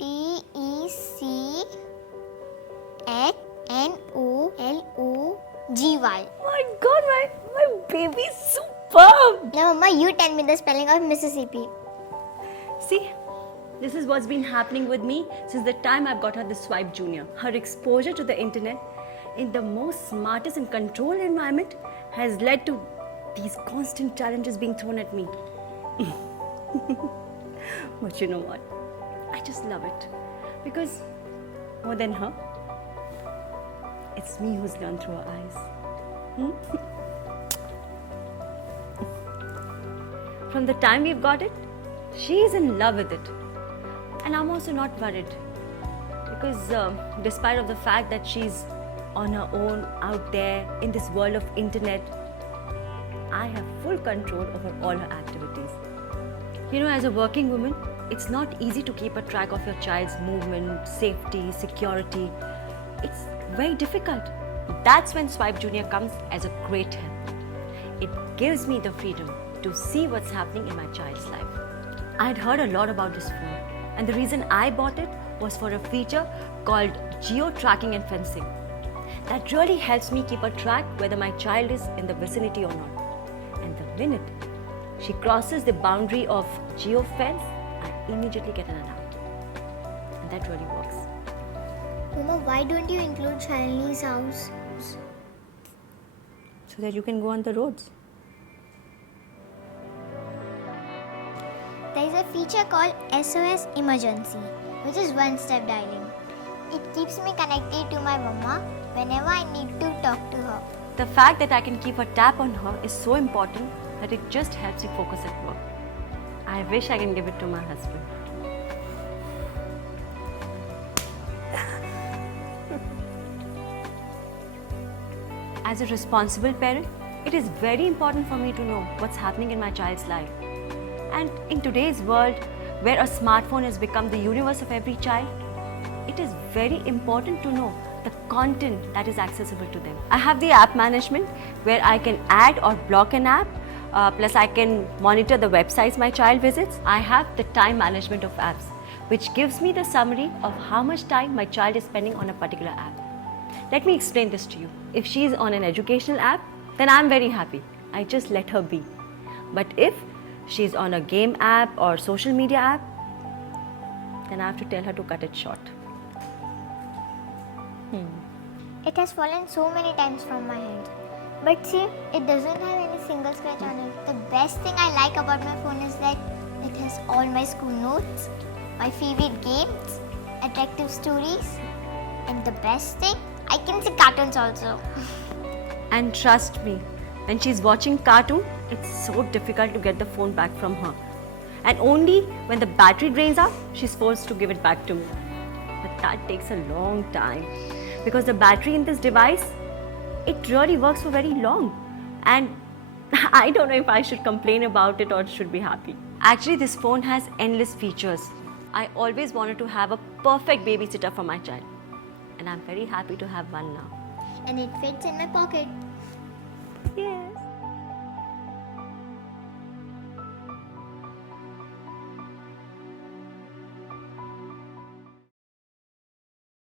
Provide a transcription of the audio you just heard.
TECHNOLOGY. My God, my baby's superb. Now, Mama, you tell me the spelling of Mississippi. See, this is what's been happening with me since the time I've got her the Swipe Junior. Her exposure to the internet in the most smartest and controlled environment has led to these constant challenges being thrown at me. But you know what? I just love it. Because more than her, it's me who's learned through her eyes. From the time we've got it, she's in love with it. And I'm also not worried. Because despite of the fact that she's on her own out there in this world of internet, I have full control over all her activities. You know, as a working woman, it's not easy to keep a track of your child's movement, safety, security. It's very difficult. That's when Swipe Junior comes as a great help. It gives me the freedom to see what's happening in my child's life. I'd heard a lot about this phone, and the reason I bought it was for a feature called geo tracking and fencing. That really helps me keep a track whether my child is in the vicinity or not. And the minute she crosses the boundary of geo fence, I immediately get an alert. And that really works. Mama, why don't you include Shalini's house? So that you can go on the roads. There is a feature called SOS Emergency, which is one-step dialing. It keeps me connected to my mama whenever I need to talk to her. The fact that I can keep a tap on her is so important that it just helps me focus at work. I wish I can give it to my husband. As a responsible parent, it is very important for me to know what's happening in my child's life. And in today's world, where a smartphone has become the universe of every child, it is very important to know the content that is accessible to them. I have the app management where I can add or block an app, plus I can monitor the websites my child visits. I have the time management of apps, which gives me the summary of how much time my child is spending on a particular app. Let me explain this to you. If she's on an educational app, then I'm very happy. I just let her be. But if she's on a game app or social media app, then I have to tell her to cut it short. It has fallen so many times from my hand. But see, it doesn't have any single scratch on it. The best thing I like about my phone is that it has all my school notes, my favorite games, attractive stories, and the best thing, I can see cartoons also. And trust me, when she's watching cartoon, it's so difficult to get the phone back from her. And only when the battery drains out, she's forced to give it back to me. But that takes a long time because the battery in this device, it really works for very long. And I don't know if I should complain about it or should be happy. Actually, this phone has endless features. I always wanted to have a perfect babysitter for my child. And I'm very happy to have one now. And it fits in my pocket. Yes.